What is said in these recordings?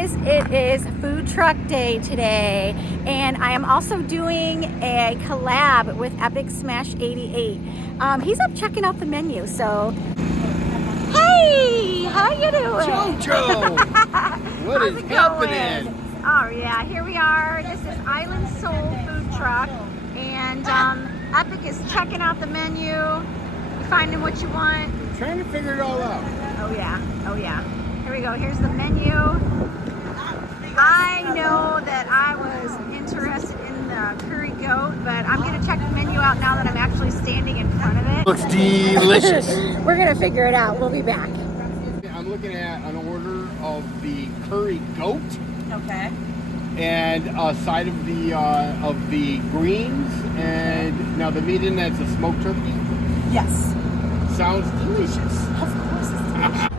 guys, it is food truck day today, and I am also doing a collab with Epic Smash 88. He's up checking out the menu, so hey, how you doing? Jojo, what is happening? Oh yeah, here we are. This is Island Soul Food Truck, and Epic is checking out the menu. You finding what you want? Trying to figure it all out. Oh yeah, oh yeah. Here we go, here's the menu. I know that I was interested in the curry goat, but I'm gonna check the menu out now that I'm actually standing in front of it. Looks delicious. We're gonna figure it out, we'll be back. I'm looking at an order of the curry goat. Okay. And a side of the greens, and now the meat in that's a smoked turkey. Yes. Sounds delicious. Of course.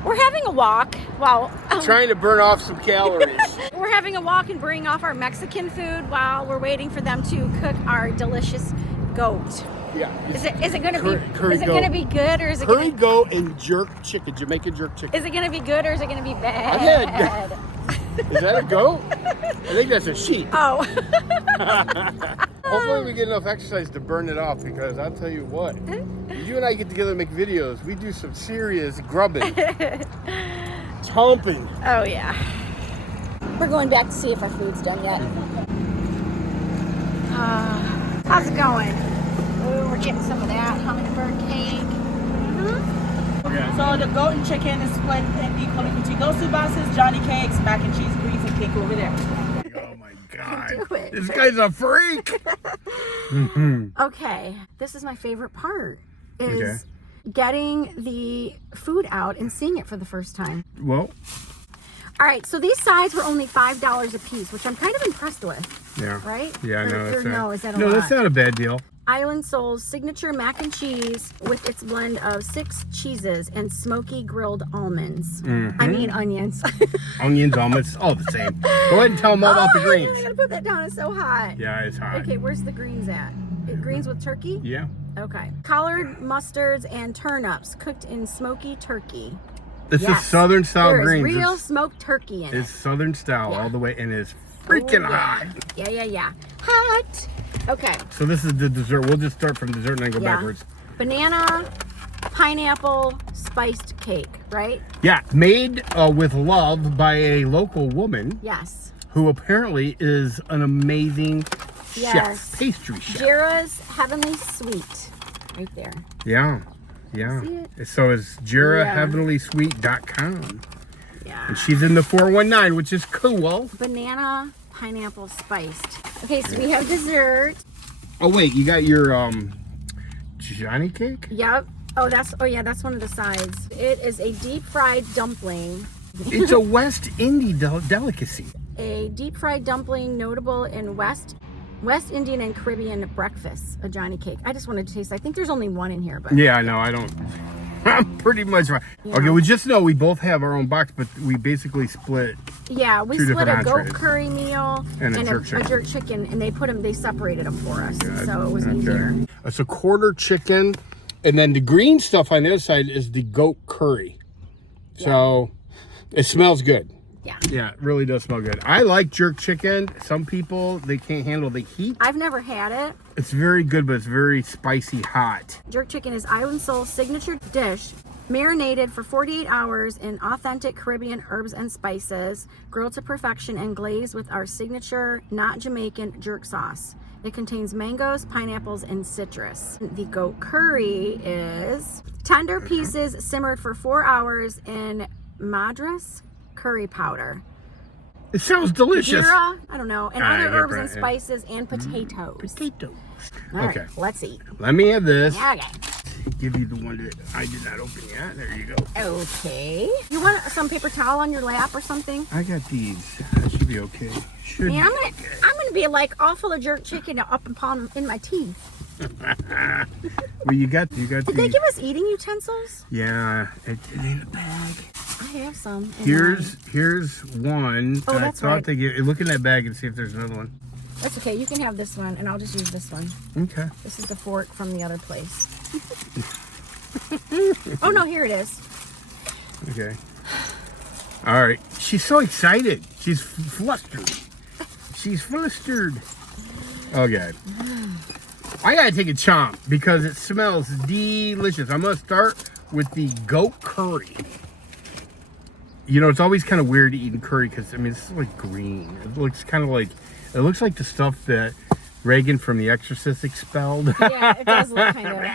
We're having a walk. Well, trying to burn off some calories. We're having a walk and bringing off our Mexican food while we're waiting for them to cook our delicious goat. Yeah. Is it going to be curry is it goat. going to be good or is it curry gonna, goat and jerk chicken, Jamaican jerk chicken? Is it going to be good or is it going to be bad? I've had. Is that a goat? I think that's a sheep. Oh. Hopefully we get enough exercise to burn it off, because I'll tell you what, you and I get together and make videos, we do some serious grubbing. Chomping. Oh yeah. We're going back to see if our food's done yet. How's it going? Ooh, we're getting some of that hummingbird cake. Okay. So the goat and chicken is split equally between those two boxes. Johnny cakes, mac and cheese, greens, and cake over there. Oh my God. Do it. This guy's a freak. Okay, this is my favorite part, is getting the food out and seeing it for the first time. Well. All right, so these sides were only $5 a piece, which I'm kind of impressed with. Yeah. Right? Yeah, No, is that a lot? No, that's not a bad deal. Island Soul's signature mac and cheese with its blend of 6 cheeses and smoky grilled almonds. I mean onions. Onions, almonds, all the same. Go ahead and tell them all about the greens. I gotta put that down, it's so hot. Yeah, it's hot. Okay, where's the greens at? Greens with turkey? Yeah. Okay. Collard mustards and turnips cooked in smoky turkey. This is Southern style greens. There's real smoked turkey in it. It's Southern style all the way, and it's freaking hot. Yeah. Hot. Okay. So this is the dessert. We'll just start from dessert and then go backwards. Banana, pineapple, spiced cake, right? Yeah, made with love by a local woman. Yes. Who apparently is an amazing Yes. chef, pastry chef. Jira's Heavenly Sweet, right there. Yeah. See it? So it's JiraHeavenlySweet.com. Yeah. And she's in the 419, which is cool. Banana, pineapple, spiced. Okay, so we have dessert. Oh wait, you got your Johnny cake? Yep. That's one of the sides. It is a deep fried dumpling. It's a West Indian delicacy. A deep fried dumpling notable in West Indian and Caribbean breakfast, a Johnny cake. I just wanted to taste. I think there's only one in here, but yeah, I know. I don't. I'm pretty much right. Yeah. Okay, we just know we both have our own box, but we basically split. Yeah, we two split a different goat entrees. curry meal And a jerk chicken, and they separated them for us, Good. so it was Okay. easier. It's a quarter chicken, and then the green stuff on the other side is the goat curry. So it smells good. Yeah, it really does smell good. I like jerk chicken. Some people, they can't handle the heat. I've never had it. It's very good, but it's very spicy hot. Jerk chicken is Island Soul's signature dish, marinated for 48 hours in authentic Caribbean herbs and spices, grilled to perfection and glazed with our signature, not Jamaican, jerk sauce. It contains mangoes, pineapples, and citrus. The goat curry is tender pieces simmered for 4 hours in Madras curry powder. It sounds delicious. Jira, I don't know, and other herbs and yeah. spices and potatoes. Potatoes. All right, Okay. let's eat. Let me have this. Okay. Give you the one that I did not open yet. There you go. Okay. You want some paper towel on your lap or something? I got these. That should be okay. Should Man, be I'm gonna be like all full of jerk chicken up in my teeth. Well, you got Did they these. give us eating utensils? Yeah, it's in a bag. I have some. in Here's one. Oh, that that's I thought right. they gave. Look in that bag and see if there's another one. mine. That's okay. You can have this one, and I'll just use this one. Okay. This is the fork from the other place. Oh no, here it is. Okay. All right. She's so excited. She's flustered. She's flustered. Okay. I gotta take a chomp because it smells delicious. I'm gonna start with the goat curry. You know, it's always kind of weird eating curry because, I mean, it's like green. It looks kind of like, it looks like the stuff that Reagan from The Exorcist expelled. Yeah, it does look kind of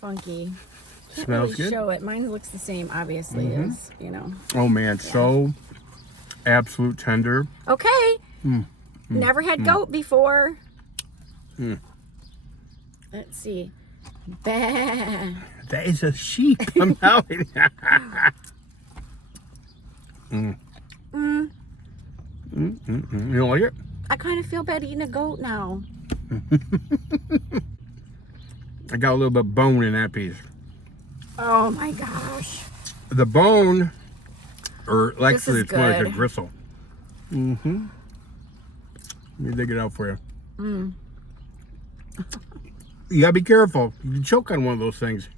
funky. Can't Smells really good. show it. Mine looks the same, obviously, as, you know. Oh man, so absolute tender. Okay. Never had goat before. Let's see. Bah. That is a sheep. I'm telling you. You don't like it? I kind of feel bad eating a goat now. I got a little bit of bone in that piece. Oh my gosh. The bone, or actually is it's more like a good. gristle. Let me dig it out for you. You gotta be careful. You can choke on one of those things.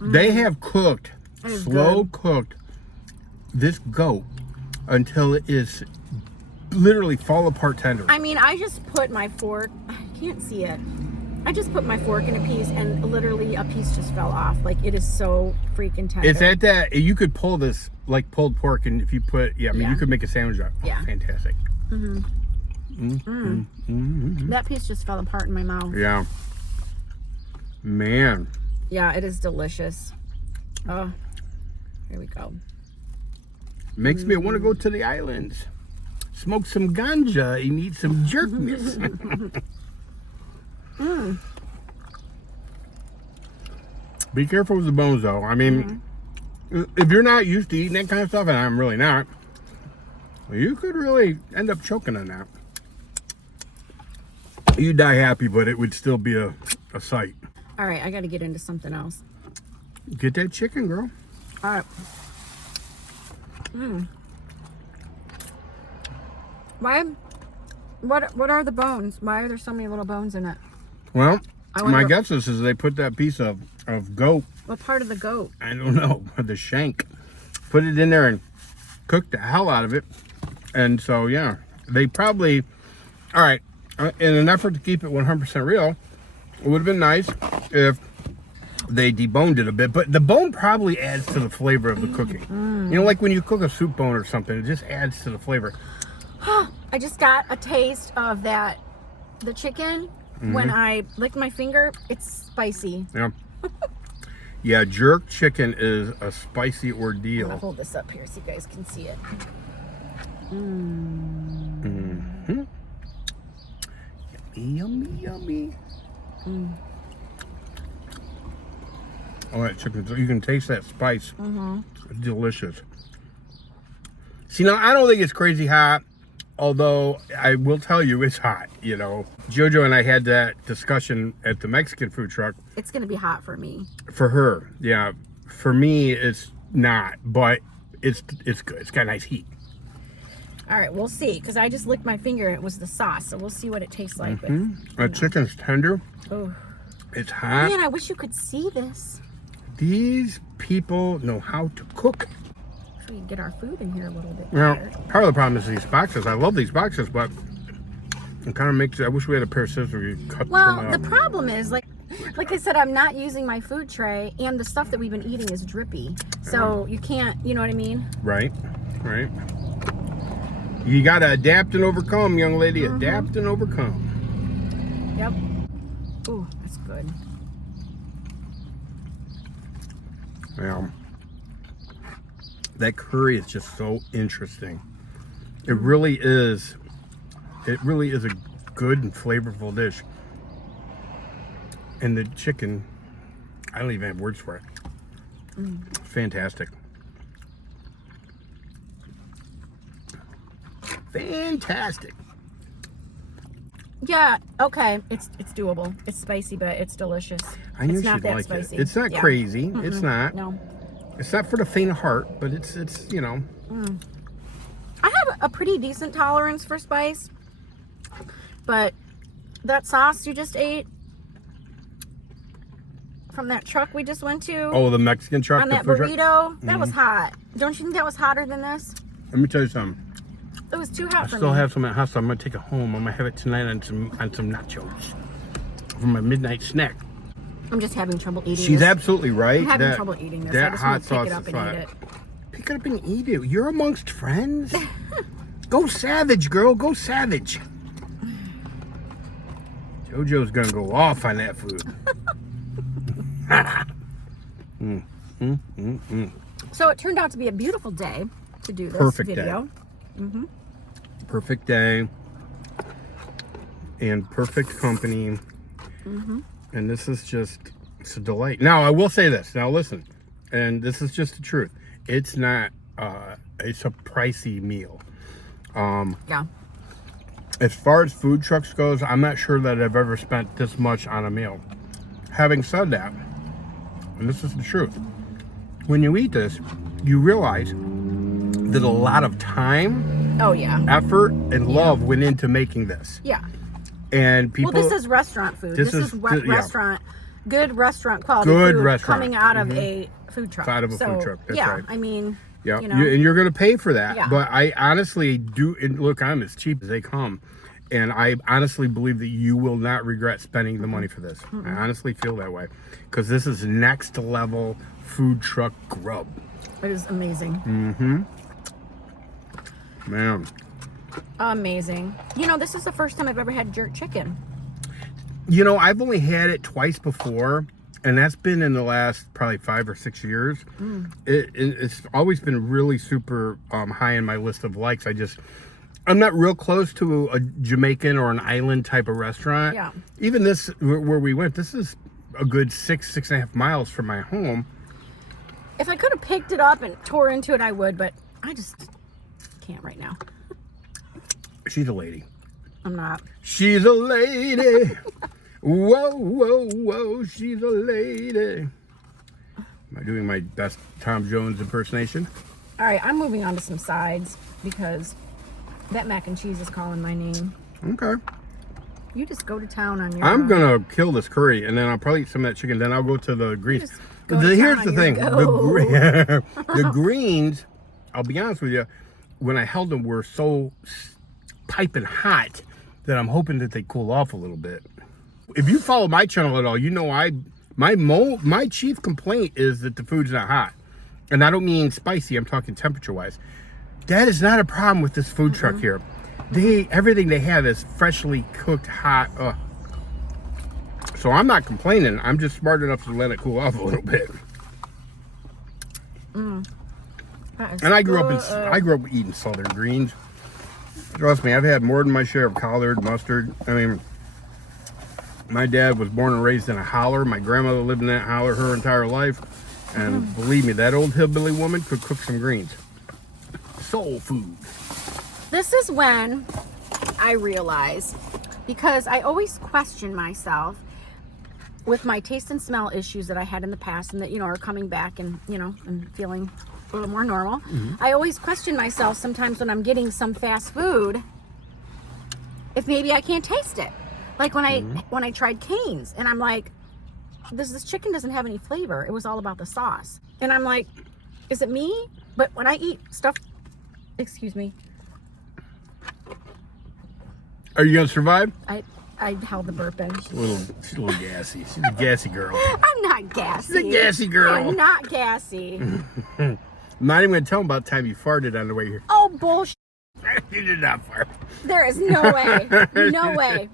They have cooked, is slow cooked, this goat until it is literally fall apart tender. I mean, I just put my fork, I can't see it. I just put my fork in a piece and literally a piece just fell off. Like, it is so freaking tender. It's at that, you could pull this like pulled pork, and if you put, I mean, you could make a sandwich out. Oh, Yeah. fantastic. That piece just fell apart in my mouth. Yeah. Man. Yeah, it is delicious. Oh, here we go. Makes me want to go to the islands. Smoke some ganja and eat some jerkness. Be careful with the bones, though. I mean, if you're not used to eating that kind of stuff, and I'm really not, you could really end up choking on that. You'd die happy, but it would still be a sight. All right, I got to get into something else. Get that chicken, girl. All right. Why? What are the bones? Why are there so many little bones in it? Well, I my wonder- guess is they put that piece of goat, What part of the goat? I don't know, the shank, put it in there and cooked the hell out of it. And so, yeah, they probably, all right, in an effort to keep it 100% real, it would have been nice if they deboned it a bit, but the bone probably adds to the flavor of the cooking. You know, like when you cook a soup bone or something, it just adds to the flavor. I just got a taste of that, the chicken. When I licked my finger, it's spicy. Yeah. Yeah, jerk chicken is a spicy I'm gonna ordeal. hold this up here so you guys can see it. Yummy, yummy. Oh, that chicken, you can taste that spice. It's delicious. See, now, I don't think it's crazy hot, although I will tell you it's hot, you know. Jojo and I had that discussion at the Mexican food truck. It's gonna be hot for me. For her, yeah. For me, it's not, but it's good. It's got nice heat. All right, we'll see. Because I just licked my finger and it was the sauce. So we'll see what it tastes like. The chicken's tender. Oh, It's hot. man, I wish you could see this. These people know how to cook. So we can get our food in here a little bit Well, better. part of the problem is these boxes. I love these boxes, but it kind of makes it. I wish we had a pair of scissors we could cut Well, them the out. problem is, like I said, I'm not using my food tray, and the stuff that we've been eating is drippy. So you can't, you know what I mean? Right, right. You got to adapt and overcome, young lady. Adapt and overcome. Yep. Ooh, that's good. Yeah. That curry is just so interesting. It really is. It really is a good and flavorful dish. And the chicken, I don't even have words for it. Fantastic. Fantastic. Yeah, okay. It's doable. It's spicy, but it's delicious. I knew it's not she'd that like spicy. it. It's not Yeah. crazy. It's not. No. It's not for the faint of heart, but it's you know. I have a pretty decent tolerance for spice, but that sauce you just ate, from that truck we just went to. Oh, the Mexican truck? On the that food truck? burrito. That was hot. Don't you think that was hotter than this? Let me tell you something. It was too hot I for still me. have some at house, so I'm gonna take it home. I'm gonna have it tonight on some nachos for my midnight snack. I'm just having trouble eating She's this. absolutely right. I'm having trouble eating this. That I just hot want to pick sauce it up is and fine. eat it. Pick it up and eat it. You're amongst friends. Go savage, girl. Go savage. Jojo's gonna go off on that food. So it turned out to be a beautiful day to do this Perfect video. day. Perfect day. And perfect company. And this is just, it's a delight. Now, I will say this. Now, listen. And this is just the truth. It's not, it's a pricey meal. Yeah. As far as food trucks goes, I'm not sure that I've ever spent this much on a meal. Having said that, and this is the truth, when you eat this, you realize that a lot of time, Oh, yeah. effort, and love went into making this. Yeah. And people, Well, this is restaurant food. This This is- is yeah. restaurant, good restaurant quality Good food restaurant. coming out of a food truck. Out of a food truck, that's yeah, right. I mean, yeah, you know. and you're going to pay for that. Yeah. But I honestly do, and look, I'm as cheap as they come. And I honestly believe that you will not regret spending the money for this. I honestly feel that way. Because this is next level food truck grub. It is amazing. Man. Amazing. You know, this is the first time I've ever had jerk chicken. You know, I've only had it twice before. And that's been in the last probably 5 or 6 years. It's always been really super high in my list of likes. I'm not real close to a Jamaican or an island type of restaurant. Yeah. Even this, where we went, this is a good 6.5 miles from my home. If I could have picked it up and tore into it, I would, but I just can't right now. She's a lady. I'm not. She's a lady. Whoa, whoa, whoa, she's a lady. Am I doing my best Tom Jones impersonation? All right, I'm moving on to some sides because that mac and cheese is calling my name. Okay. You just go to town on your I'm gonna kill this curry, and then I'll probably eat some of that chicken. Then I'll go to the greens. just go to Here's town the on thing: your the greens. I'll be honest with you. When I held them, were so piping hot that I'm hoping that they cool off a little bit. If you follow my channel at all, you know my chief complaint is that the food's not hot, and I don't mean spicy. I'm talking temperature-wise. That is not a problem with this food truck here. Everything they have is freshly cooked, hot. So I'm not complaining. I'm just smart enough to let it cool off a little bit. That is And I grew good. up eating southern greens. Trust me, I've had more than my share of collard, mustard. I mean, my dad was born and raised in a holler. My grandmother lived in that holler her entire life. And believe me, that old hillbilly woman could cook some greens. Soul food. This is when I realize, because I always question myself with my taste and smell issues that I had in the past and that, are coming back and, I'm feeling a little more normal. I always question myself sometimes when I'm getting some fast food if maybe I can't taste it. Like when I tried Cane's and I'm like, this chicken doesn't have any flavor. It was all about the sauce. And I'm like, is it me? But when I eat stuff, excuse me. Are you gonna survive? I held the burp in. She's a little gassy. She's a gassy girl. I'm not gassy. She's a gassy girl. I'm not gassy. I'm not even gonna tell them about the time you farted on the way here. Oh, bullshit. You did not fart. There is no way. No way.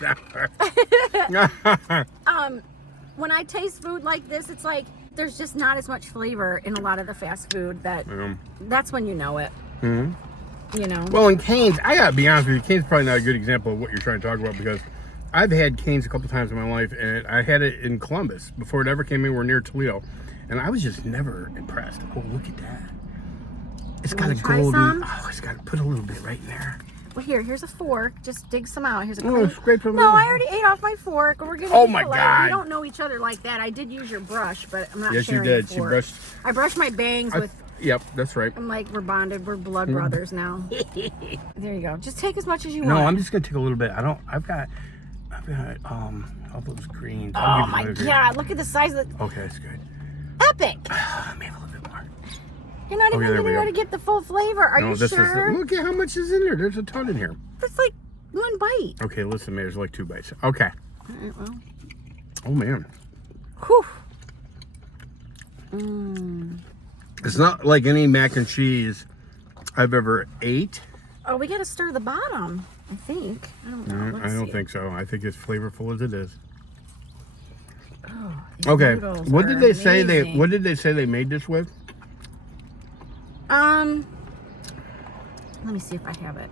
When I taste food like this, it's like there's just not as much flavor in a lot of the fast food that's when you know it. Well, in Cane's, I gotta be honest with you, Cane's probably not a good example of what you're trying to talk about because I've had Cane's a couple times in my life, and I had it in Columbus before it ever came in. We're near Toledo, and I was just never impressed. Oh, look at that! It's got a golden. Some? Oh, it's got to put a little bit right in there. Well, here's a fork. Just dig some out. Here's a Oh, clean. scrape a No, little. I already ate off my fork. We're gonna. Oh be my polite. God. We don't know each other like that. I did use your brush, but I'm not Yes, you sharing did. a She fork. brushed. I brushed my bangs with. Yep, that's right. I'm like, we're bonded. We're blood brothers now. There you go. Just take as much as you No, want. I'm just gonna take a little bit. I've got look at all those greens. Oh my God! Look at the size of the. Okay, that's good. Epic. Maybe a little bit more. You're not even there we going go. to get the full flavor. Are you sure? Look at how much is in there. There's a ton in here. That's like one bite. Okay, listen, there's like 2 bites. Okay. All right, well. Oh man. Whew. It's not like any mac and cheese I've ever ate. Oh, we got to stir the bottom, I think. I don't know. I don't think so. I think it's flavorful as it is. Oh, Okay. noodles What are did they say amazing. what did they say they made this with? Let me see if I have it.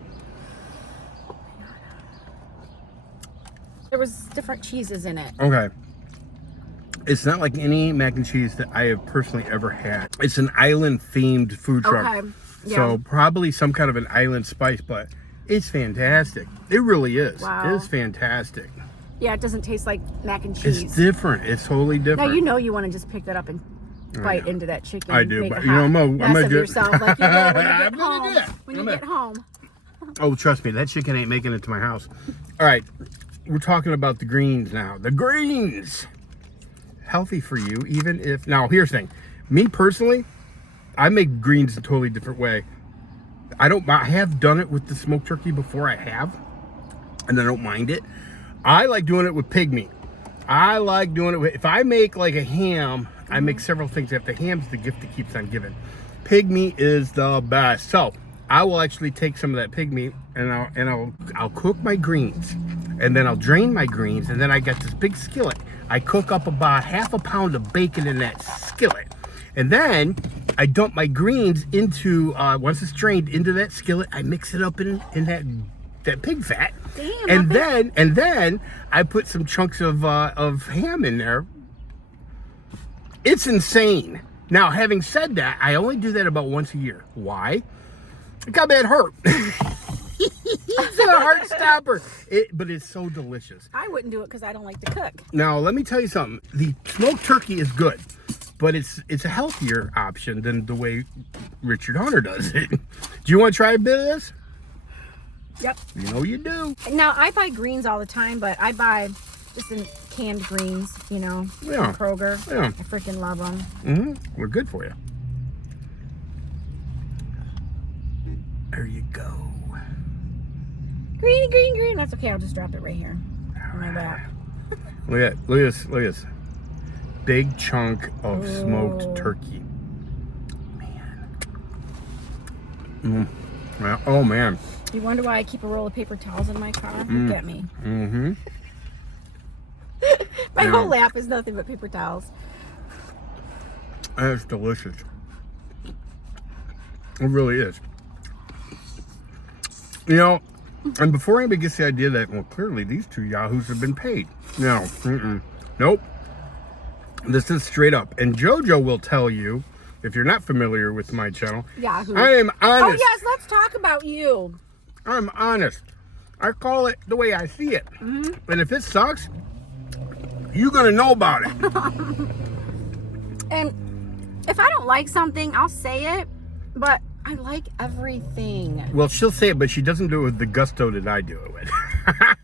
There was different cheeses in it. Okay. It's not like any mac and cheese that I have personally ever had. It's an island themed food truck. Okay. Yeah. So probably some kind of an island spice, but it's fantastic. It really is. Wow. It is fantastic. Yeah, it doesn't taste like mac and cheese. It's different. It's totally different. Now you know you want to just pick that up and bite into that chicken. I do, make but a you know, hot I'm mess gonna of do yourself, like you know, when you I'm get gonna home. do it. When you I'm get home. Oh, trust me, that chicken ain't making it to my house. All right, we're talking about the greens now. The greens, healthy for you, even if. Now, here's the thing. Me personally, I make greens a totally different way. I have done it with the smoked turkey before. I have, and I don't mind it. I like doing it with pig meat. I like doing it with. If I make like a ham, I make several things. If the ham's the gift that keeps on giving, pig meat is the best. So I will actually take some of that pig meat and I'll cook my greens, and then I'll drain my greens, and then I got this big skillet. I cook up about half a pound of bacon in that skillet, and then I dump my greens into once it's drained into that skillet. I mix it up in that pig fat. Damn, and then I put some chunks of ham in there. It's insane. Now, having said that, I only do that about once a year. Why? I got bad heart. It's a heart stopper. But it's so delicious. I wouldn't do it because I don't like to cook. Now, let me tell you something. The smoked turkey is good, but it's a healthier option than the way Richard Hunter does it. Do you want to try a bit of this? Yep. You know you do. Now, I buy greens all the time, but I buy just in canned greens, you know, Yeah. from Kroger. Yeah. I freaking love them. Mm-hmm. We're good for you. There you go. Green, green, green. That's okay. I'll just drop it right here on my lap. Look at this. Big chunk of smoked turkey. Man. Well, oh man. You wonder why I keep a roll of paper towels in my car? Look at me. Mm-hmm. My whole lap is nothing but paper towels. That's delicious. It really is. You know, and before anybody gets the idea that, well, clearly these two yahoos have been paid. No. Nope. This is straight up. And Jojo will tell you, if you're not familiar with my channel, Yahoo. I am honest. Oh, yes. Let's talk about you. I'm honest. I call it the way I see it. Mm-hmm. And if it sucks, you're going to know about it. And if I don't like something, I'll say it. But I like everything. Well, she'll say it, but she doesn't do it with the gusto that I do it with.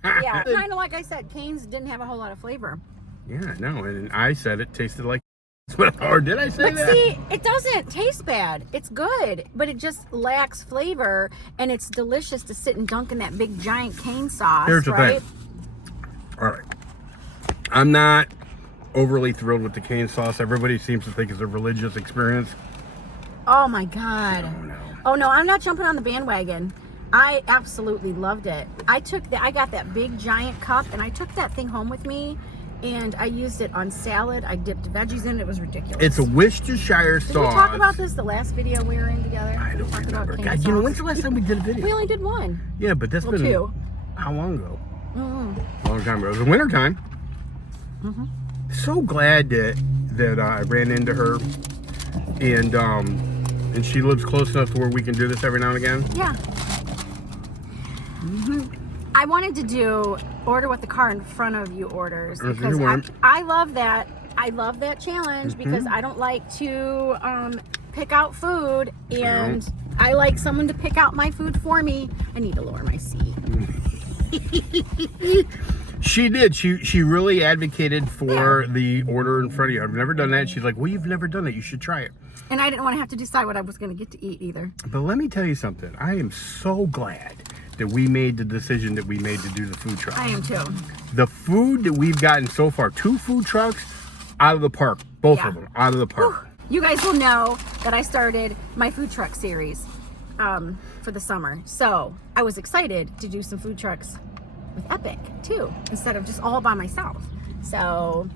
Yeah, kind of like I said, Cane's didn't have a whole lot of flavor. Yeah, no, and I said it tasted like. Or did I say But that? see, it doesn't taste bad. It's good, but it just lacks flavor, and it's delicious to sit and dunk in that big giant cane sauce. Here's the right? thing. All right, I'm not overly thrilled with the cane sauce. Everybody seems to think it's a religious experience. Oh my God. Oh no. Oh no, I'm not jumping on the bandwagon. I absolutely loved it. I got that big giant cup, and I took that thing home with me, and I used it on salad. I dipped veggies in it. It was ridiculous. It's a Worcestershire sauce. Did we talk about this the last video we were in together? I don't Talked about remember. cane God, you know, sauce. when's the last time we did a video? We only did one. Yeah, but that's Well, been two. how long ago? Mm-hmm. A long time ago. It was the winter time. Mm-hmm. So glad that I ran into her, and she lives close enough to where we can do this every now and again. Yeah. Mm-hmm. I wanted to order what the car in front of you orders because I love that. I love that challenge because I don't like to pick out food, and I like someone to pick out my food for me. I need to lower my seat. She did. She really advocated for the order in front of you. I've never done that. She's like, well, you've never done it. You should try it. And I didn't want to have to decide what I was going to get to eat either. But let me tell you something. I am so glad that we made the decision that we made to do the food truck. I am too. The food that we've gotten so far, 2 food trucks out of the park. Both of them out of the park. Whew. You guys will know that I started my food truck series for the summer. So I was excited to do some food trucks with Epic too, instead of just all by myself. So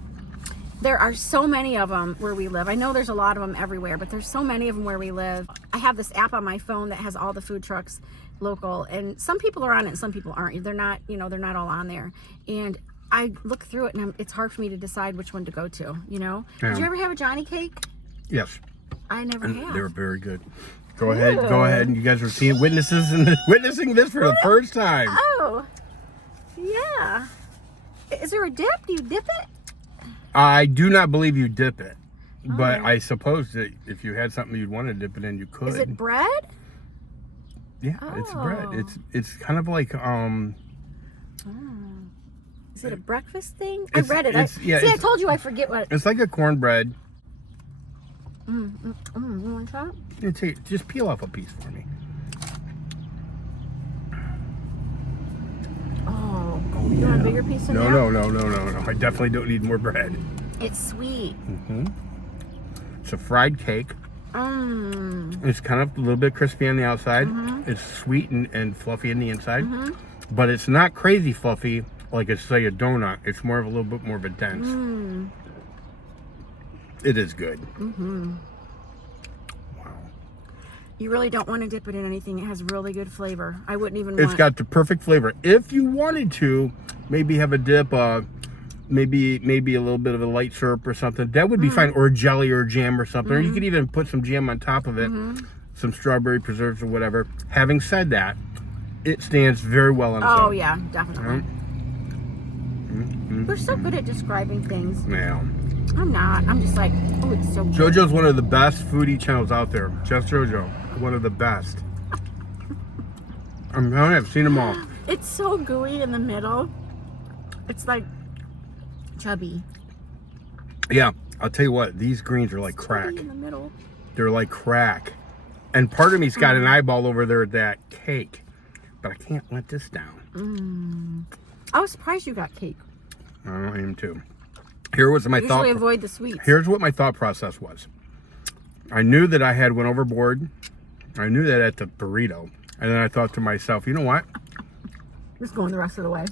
there are so many of them where we live. I know there's a lot of them everywhere, but there's so many of them where we live. I have this app on my phone that has all the food trucks local, and some people are on it and some people aren't. They're not, they're not all on there. And I look through it and it's hard for me to decide which one to go to, Yeah. Did you ever have a Johnny cake? Yes. I never have. They're very good. Go ahead. And you guys are seeing witnessing this for the first time. Oh, yeah. Is there a dip? Do you dip it? I do not believe you dip it, but right. I suppose that if you had something you'd want to dip it in, you could. Is it bread? Yeah, it's bread. It's kind of like Is it a breakfast thing? I read it. I told you I forget what. It's like a cornbread. You want to try it? Just peel off a piece for me. Oh, you want a bigger piece in there? No. I definitely don't need more bread. It's sweet. It's a fried cake. It's kind of a little bit crispy on the outside. It's sweet and fluffy on the inside. But it's not crazy fluffy like it's, say, a donut. It's more of a little bit more of a dense. It is good. Wow. You really don't want to dip it in anything. It has really good flavor. I wouldn't even It's got the perfect flavor. If you wanted to, maybe have a dip, maybe a little bit of a light syrup or something, that would be fine. Or jelly or jam or something. Or you could even put some jam on top of it, some strawberry preserves or whatever. Having said that, it stands very well on its own. Oh yeah, definitely. We're so good at describing things. Yeah. I'm not. I'm just like, oh, it's so good. Jojo's one of the best foodie channels out there. Just Jojo, one of the best. I'm telling you, I've seen them all. It's so gooey in the middle. It's like chubby. Yeah, I'll tell you what, these greens are like crack. Chubby in the middle. They're like crack. And part of me's got an eyeball over there at that cake. But I can't let this down. I was surprised you got cake. I am too. Here was my thought. Usually avoid the sweets. Here's what my thought process was. I knew that I had went overboard. I knew that at the burrito. And then I thought to myself, you know what? Just going the rest of the way.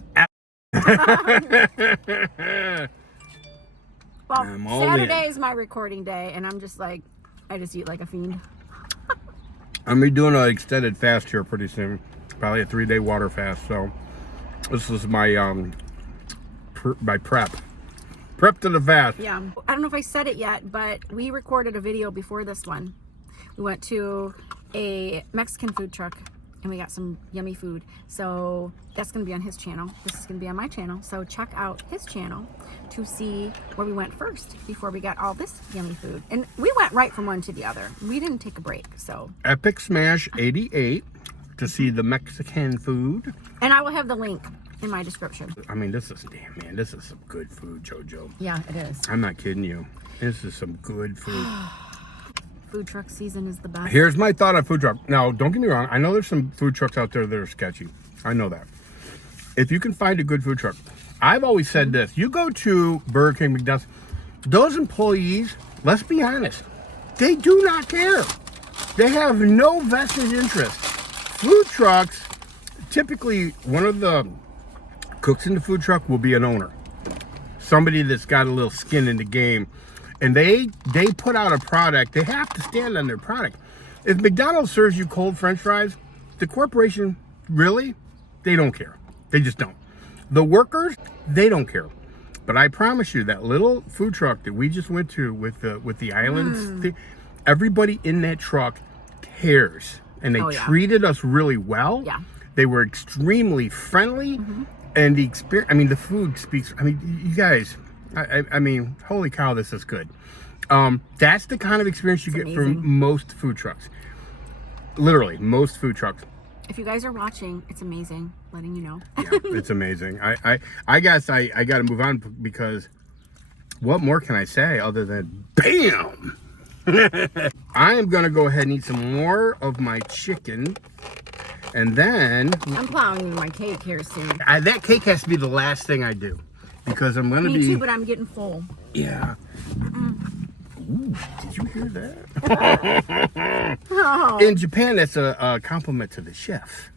Well, Saturday is my recording day, and I'm just like, I just eat like a fiend. I'm be doing an extended fast here pretty soon. Probably a 3-day water fast. So this is my my prep to the fast. Yeah, I don't know if I said it yet, but we recorded a video before this one. We went to a Mexican food truck and we got some yummy food. So that's going to be on his channel. This is going to be on my channel. So check out his channel to see where we went first before we got all this yummy food. And we went right from one to the other. We didn't take a break. So Epic Smash 88 to see the Mexican food. And I will have the link in my description. I mean, this is some good food, Jojo. Yeah, it is. I'm not kidding you. This is some good food. Food truck season is the best. Here's my thought on food truck. Now, don't get me wrong. I know there's some food trucks out there that are sketchy. I know that. If you can find a good food truck, I've always said this. You go to Burger King, McDonald's, those employees, let's be honest, they do not care. They have no vested interest. Food trucks, typically one of the cooks in the food truck will be an owner. Somebody that's got a little skin in the game. And they put out a product. They have to stand on their product. If McDonald's serves you cold French fries, the corporation, really, they don't care. They just don't. The workers, they don't care. But I promise you, that little food truck that we just went to with the islands, everybody in that truck cares. And they treated us really well. Yeah. They were extremely friendly. And the experience, I mean, the food speaks. I mean, you guys, I mean, holy cow, this is good. That's the kind of experience you get from most food trucks. Literally, most food trucks. If you guys are watching, it's amazing. Letting you know. Yeah, it's amazing. I guess I got to move on because what more can I say other than BAM? I am going to go ahead and eat some more of my chicken. And then... I'm plowing my cake here soon. That cake has to be the last thing I do. Because I'm going to be... Me too, but I'm getting full. Yeah. Ooh, did you hear that? Oh. In Japan, that's a compliment to the chef.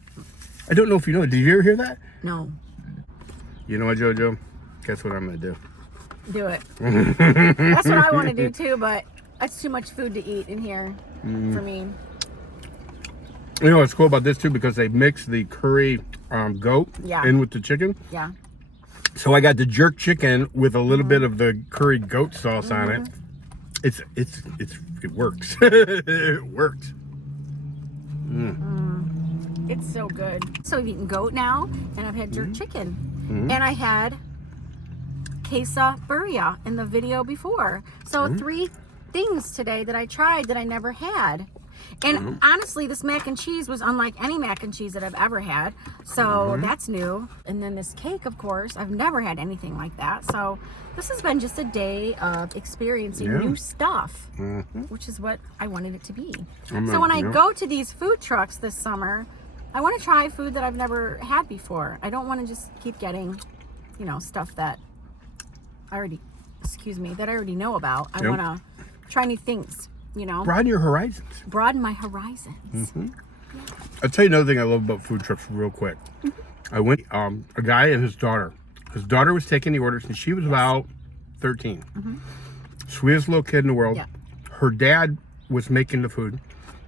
I don't know if you know. Did you ever hear that? No. You know what, Jojo? Guess what I'm going to do? Do it. That's what I want to do too, but that's too much food to eat in here for me. You know what's cool about this too? Because they mix the curry goat in with the chicken. Yeah. So I got the jerk chicken with a little bit of the curry goat sauce on it. It works. It works. It's so good. So I've eaten goat now, and I've had jerk chicken, and I had quesadilla in the video before. So 3 things today that I tried that I never had. And honestly, this mac and cheese was unlike any mac and cheese that I've ever had. So that's new. And then this cake, of course, I've never had anything like that. So this has been just a day of experiencing new stuff, which is what I wanted it to be. So when I go to these food trucks this summer, I want to try food that I've never had before. I don't want to just keep getting, you know, stuff that I already know about. I want to try new things. You know, broaden your horizons. Broaden my horizons. I'll tell you another thing I love about food trucks real quick. I went, a guy and his daughter. His daughter was taking the orders and she was about 13. Sweetest little kid in the world. Yeah. Her dad was making the food.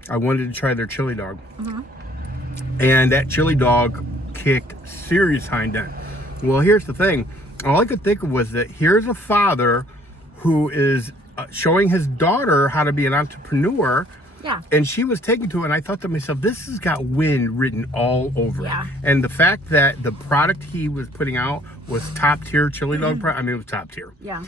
I wanted to try their chili dog. And that chili dog kicked serious hind end. Well, here's the thing. All I could think of was that here's a father who is showing his daughter how to be an entrepreneur. Yeah. And she was taken to it, and I thought to myself, this has got win written all over it. Yeah. And the fact that the product he was putting out was top tier chili dog product, I mean, it was top tier. Yeah.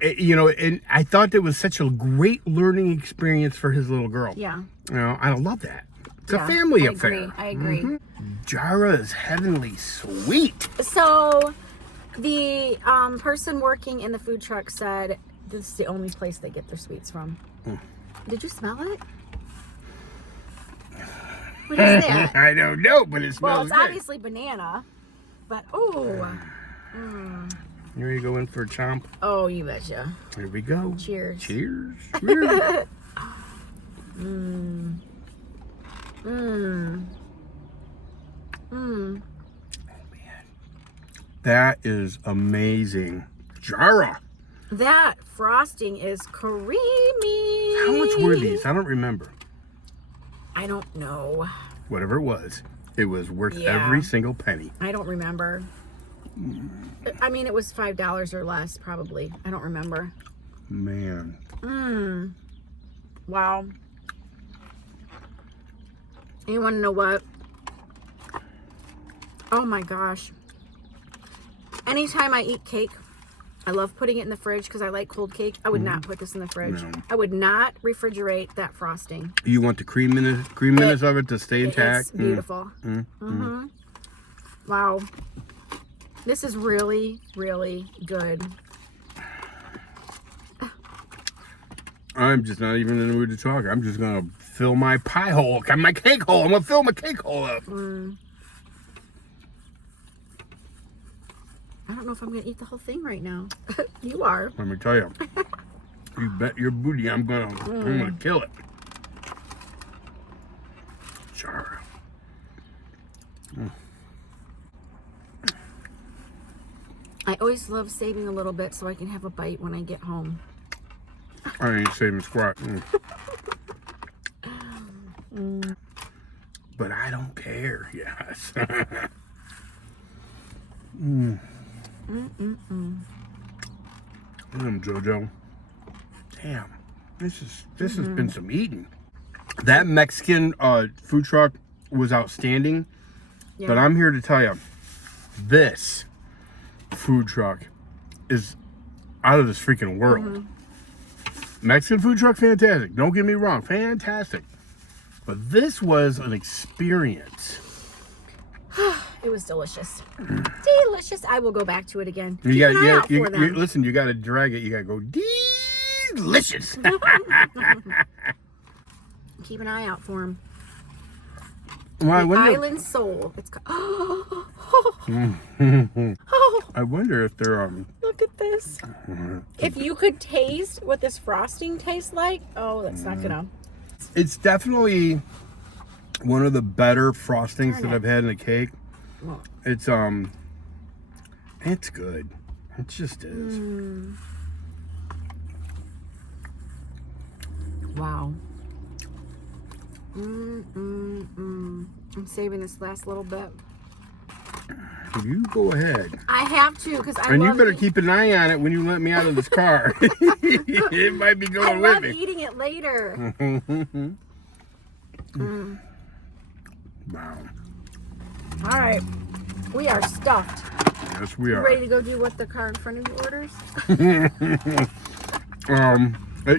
You know, and I thought it was such a great learning experience for his little girl. Yeah. You know, I love that. It's a family affair. I agree. Jara is heavenly sweet. So the person working in the food truck said this is the only place they get their sweets from. Did you smell it? What is that? I don't know, but it smells Well, it's good. obviously banana, but Here you go in for a chomp. Oh, you betcha. Here we go. Cheers. Cheers. Cheers. That is amazing. Jara. That frosting is creamy. How much were these? I don't remember. I don't know. Whatever it was worth every single penny. I don't remember. I mean, it was $5 or less, probably. I don't remember. Man. Wow. You want to know what? Oh my gosh. Anytime I eat cake, I love putting it in the fridge because I like cold cake. I would not put this in the fridge. No. I would not refrigerate that frosting. You want the creaminess of it to stay intact? It's beautiful. Wow. This is really, really good. I'm just not even in the mood to talk. I'm just going to fill my pie hole, my cake hole. I'm going to fill my cake hole up. I don't know if I'm going to eat the whole thing right now. You are. Let me tell you. You bet your booty I'm gonna kill it. Sure. I always love saving a little bit so I can have a bite when I get home. I ain't saving squat. But I don't care. Yes. Jojo. Damn. This has been some eating. That Mexican food truck was outstanding. Yeah. But I'm here to tell you, this food truck is out of this freaking world. Mexican food truck, fantastic. Don't get me wrong, fantastic. But this was an experience. It was delicious. Delicious. I will go back to it again. You Keep got an eye out for them. listen, you got to drag it. You got to go delicious. Keep an eye out for them. Well, Island Soul. It's oh, I wonder if they're look at this. If you could taste what this frosting tastes like, oh, that's not gonna. It's definitely one of the better frostings that I've had in a cake. It's it's good. It just is. Wow. I'm saving this last little bit. You go ahead. I have to because I and love you better eat- keep an eye on it when you let me out of this car. It might be I going love with me. eating it later. Wow. All right, we are stuffed. Yes, we are. Ready to go do what the car in front of you orders?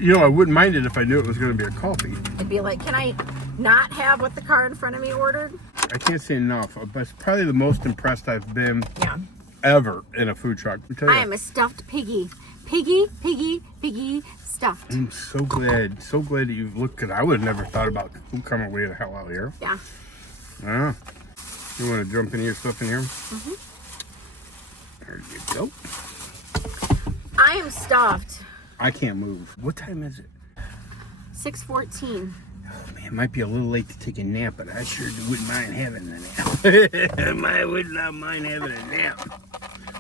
You know, I wouldn't mind it if I knew it was going to be a coffee. It'd be like, can I not have what the car in front of me ordered? I can't say enough. But it's probably the most impressed I've been ever in a food truck. I am a stuffed piggy. Piggy stuffed. I'm so glad that you've looked. Cause I would have never thought about coming way the hell out here. Yeah. You want to jump into your stuff in here? There you go. I am stuffed. I can't move. What time is it? 6:14. Oh, man, it might be a little late to take a nap, but I sure wouldn't mind having a nap. I would not mind having a nap.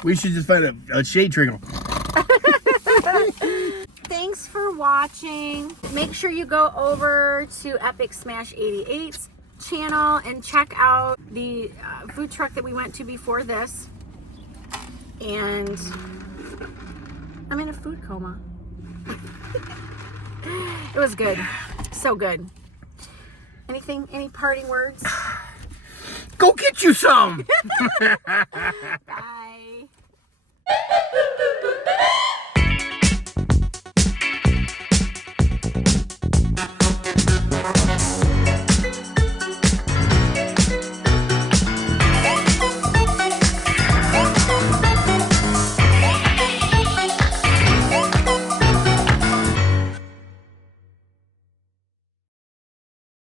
We should just find a shade tree. Thanks for watching. Make sure you go over to Epic Smash 88's channel and check out the food truck that we went to before this. And I'm in a food coma. It was good. So good. Any parting words? Go get you some! Bye.